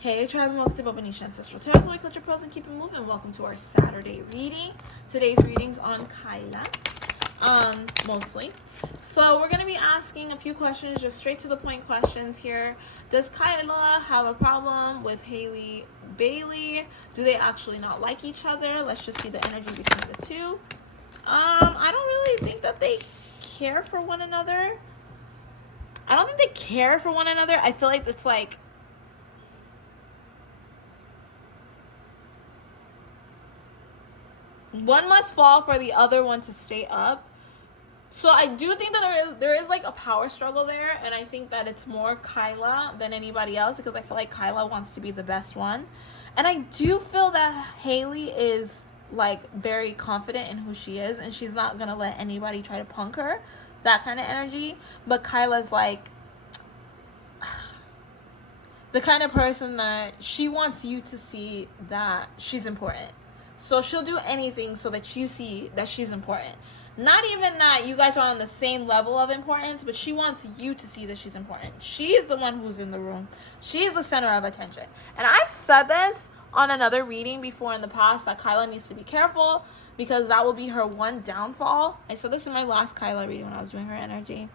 Hey tribe, and welcome to Bobo-Nesha Ancestral Tarot, my culture pros, and keep it moving. Welcome to our Saturday reading. Today's reading's on Kyla, mostly. So we're going to be asking a few questions, just straight to the point questions here. Does Kyla have a problem with Halle Bailey? Do they actually not like each other? Let's just see the energy between the two. I don't really think that they care for one another. I feel like it's like, one must fall for the other one to stay up. So I do think that there is like a power struggle there, and I think that it's more Kyla than anybody else, because I feel like Kyla wants to be the best one. And I do feel that Halle is like very confident in who she is, and she's not gonna let anybody try to punk her, that kind of energy. But Kyla's like the kind of person that she wants you to see that she's important. So she'll do anything so that you see that she's important. Not even that you guys are on the same level of importance, but she wants you to see that she's important. She's the one who's in the room. She's the center of attention. And I've said this on another reading before in the past, that Kyla needs to be careful, because that will be her one downfall. I said this in my last Kyla reading when I was doing her energy.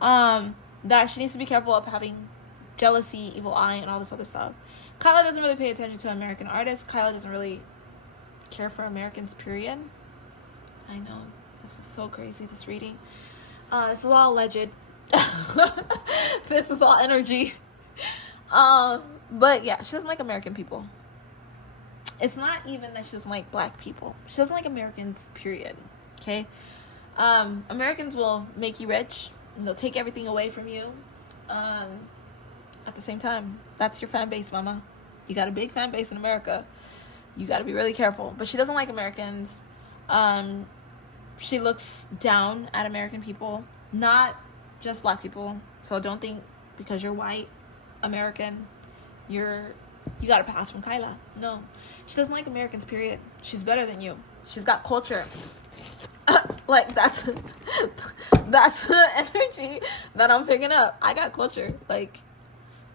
That she needs to be careful of having jealousy, evil eye, and all this other stuff. Kyla doesn't really pay attention to American artists. Kyla doesn't really care for Americans, period. I know, this is so crazy, this reading. This is all alleged. This is all energy. But yeah, she doesn't like American people. It's not even that she doesn't like black people. She doesn't like Americans, period. Okay? Americans will make you rich, and they'll take everything away from you. At the same time, that's your fan base, mama. You got a big fan base in America. You got to be really careful. But she doesn't like Americans. She looks down at American people, not just black people. So don't think because you're white American, you got to pass from Kyla. No. She doesn't like Americans, period. She's better than you. She's got culture. Like, that's the energy that I'm picking up. I got culture. Like,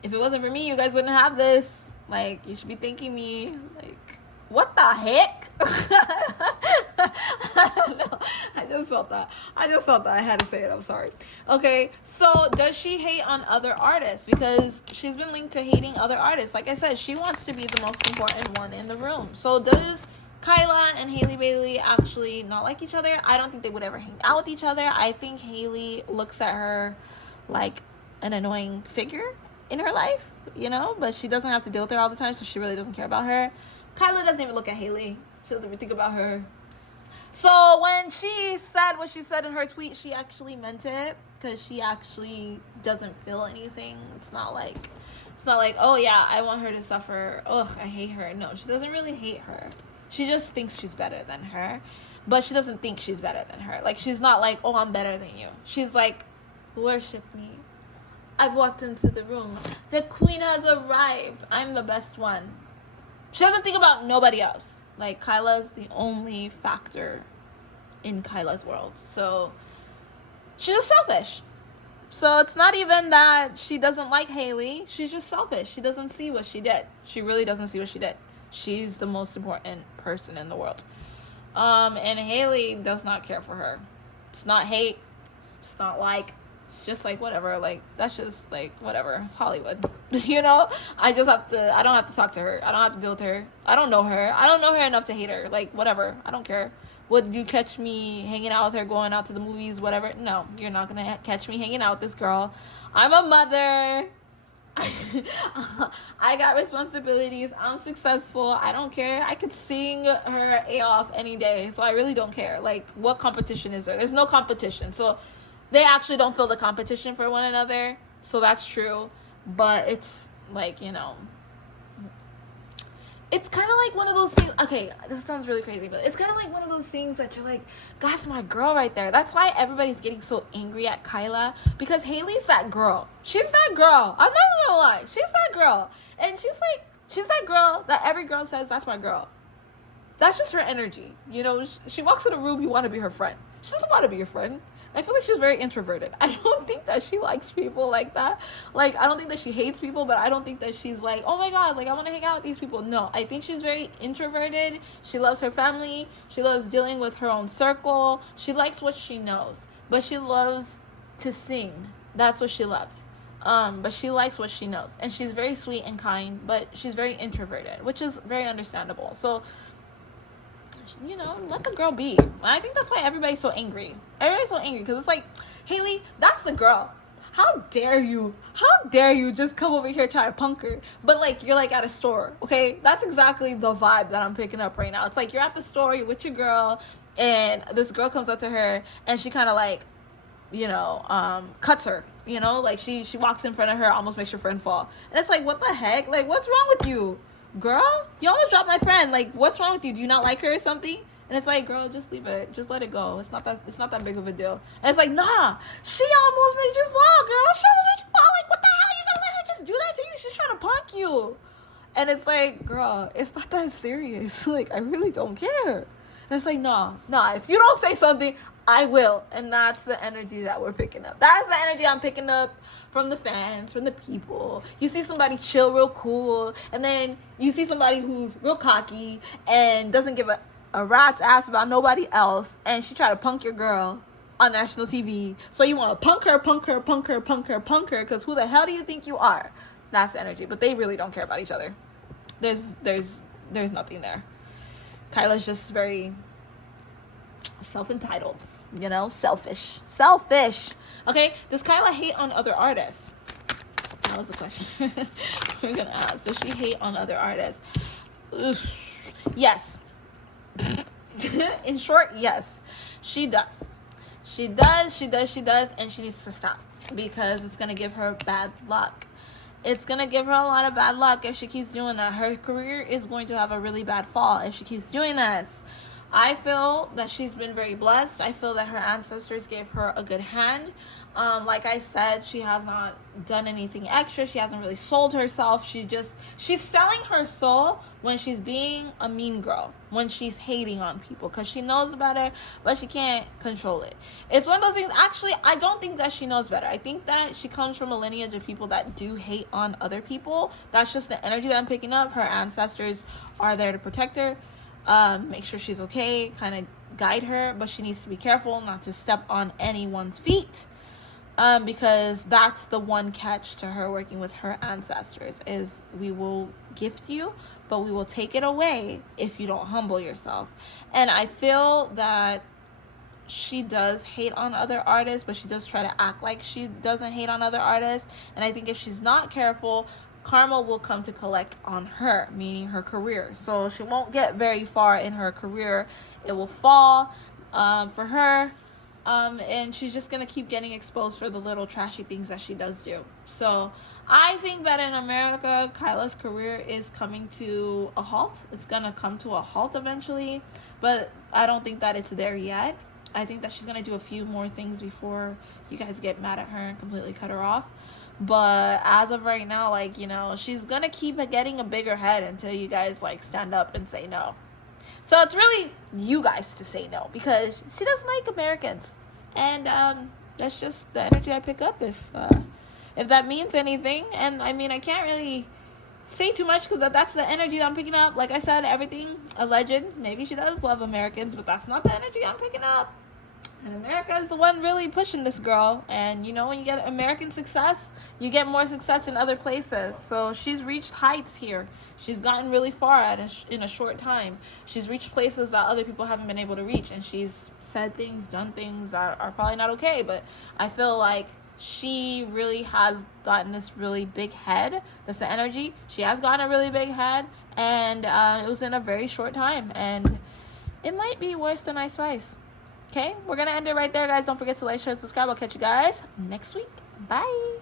if it wasn't for me, you guys wouldn't have this. Like, you should be thanking me. Like, what the heck? No, I just felt that I had to say it. I'm sorry. Okay, so does she hate on other artists? Because she's been linked to hating other artists. Like I said, she wants to be the most important one in the room. So does Kyla and Halle Bailey actually not like each other? I don't think they would ever hang out with each other. I think Halle looks at her like an annoying figure in her life, you know, but she doesn't have to deal with her all the time, so she really doesn't care about her. Kyla doesn't even look at Halle. She doesn't even think about her. So when she said what she said in her tweet, she actually meant it, because she actually doesn't feel anything. It's not like, oh yeah, I want her to suffer. Ugh, I hate her. No, she doesn't really hate her. She just thinks she's better than her, but she doesn't think she's better than her. Like, she's not like, oh, I'm better than you. She's like, worship me. I've walked into the room. The queen has arrived. I'm the best one. She doesn't think about nobody else. Like, Kyla's the only factor in Kyla's world. So she's just selfish. So it's not even that she doesn't like Halle. She's just selfish. She doesn't see what she did. She really doesn't see what she did. She's the most important person in the world. And Halle does not care for her. It's not hate. It's not like. It's just like, whatever. Like, that's just like, whatever. It's Hollywood. You know? I don't have to talk to her. I don't have to deal with her. I don't know her. I don't know her enough to hate her. Like, whatever. I don't care. Would you catch me hanging out with her, going out to the movies, whatever? No, you're not going to catch me hanging out with this girl. I'm a mother. I got responsibilities. I'm successful. I don't care. I could sing her A off any day. So I really don't care. Like, what competition is there? There's no competition. So they actually don't feel the competition for one another. So that's true. But it's like, you know, it's kind of like one of those things. Okay, this sounds really crazy, but it's kind of like one of those things that you're like, that's my girl right there. That's why everybody's getting so angry at Kyla, because Haley's that girl. She's that girl. I'm not gonna lie. She's that girl. And she's that girl that every girl says, that's my girl. That's just her energy. You know, she walks in a room, you want to be her friend. She doesn't want to be your friend. I feel like she's very introverted. I don't think that she likes people like that. Like, I don't think that she hates people, but I don't think that she's like, oh my God, like, I want to hang out with these people. No, I think she's very introverted. She loves her family. She loves dealing with her own circle. She likes what she knows, but she loves to sing. That's what she loves. But she likes what she knows. And she's very sweet and kind, but she's very introverted, which is very understandable. So, you know, let the girl be. I think that's why everybody's so angry. Everybody's so angry because it's like, Haley, that's the girl. How dare you? How dare you just come over here try to punk her? But like, you're like at a store, okay? That's exactly the vibe that I'm picking up right now. It's like you're at the store, you're with your girl, and this girl comes up to her and she kind of like, you know, cuts her. You know, like she walks in front of her, almost makes her friend fall. And it's like, what the heck? Like, what's wrong with you? Girl, you almost dropped my friend. Like, what's wrong with you? Do you not like her or something? And it's like, girl, just leave it. Just let it go. It's not that big of a deal. And it's like, nah, she almost made you fall, girl. She almost made you fall. Like, what the hell? You gonna let her just do that to you? She's trying to punk you. And it's like, girl, it's not that serious. Like, I really don't care. And it's like, nah, if you don't say something, I will. And that's the energy that we're picking up. That's the energy I'm picking up from the fans, from the people. You see somebody chill real cool, and then you see somebody who's real cocky and doesn't give a rat's ass about nobody else, and she try to punk your girl on national TV. So you want to punk her, because who the hell do you think you are? That's the energy. But they really don't care about each other. There's nothing there. Kyla's just very self-entitled, you know, selfish. Okay, does Kyla hate on other artists? That was the question we're gonna ask. Does she hate on other artists? Oof. Yes. In short, yes, she does. She does, and she needs to stop because it's gonna give her bad luck. It's gonna give her a lot of bad luck if she keeps doing that. Her career is going to have a really bad fall if she keeps doing this. I feel that she's been very blessed. I feel that her ancestors gave her a good hand. Like I said, she has not done anything extra. She hasn't really sold herself. She's selling her soul when she's being a mean girl, when she's hating on people, because she knows better, but she can't control it. It's one of those things. Actually, I don't think that she knows better. I think that she comes from a lineage of people that do hate on other people. That's just the energy that I'm picking up. Her ancestors are there to protect her. Make sure she's okay, kind of guide her, but she needs to be careful not to step on anyone's feet, because that's the one catch to her working with her ancestors is we will gift you, but we will take it away if you don't humble yourself. And I feel that she does hate on other artists, but she does try to act like she doesn't hate on other artists. And I think if she's not careful, karma will come to collect on her, meaning her career. So she won't get very far in her career. It will fall for her. And she's just going to keep getting exposed for the little trashy things that she does do. So I think that in America, Kyla's career is coming to a halt. It's going to come to a halt eventually. But I don't think that it's there yet. I think that she's going to do a few more things before you guys get mad at her and completely cut her off. But as of right now, like, you know, she's going to keep getting a bigger head until you guys, like, stand up and say no. So it's really you guys to say no because she doesn't like Americans. And that's just the energy I pick up if that means anything. And, I mean, I can't really say too much because that's the energy that I'm picking up. Like I said, everything alleged. Maybe she does love Americans, but that's not the energy I'm picking up. And America is the one really pushing this girl. And, you know, when you get American success, you get more success in other places. So she's reached heights here. She's gotten really far in a short time. She's reached places that other people haven't been able to reach. And she's said things, done things that are probably not okay. But I feel like she really has gotten this really big head. That's the energy. She has gotten a really big head. And it was in a very short time. And it might be worse than Ice Spice. Okay, we're going to end it right there, guys. Don't forget to like, share, and subscribe. I'll catch you guys next week. Bye.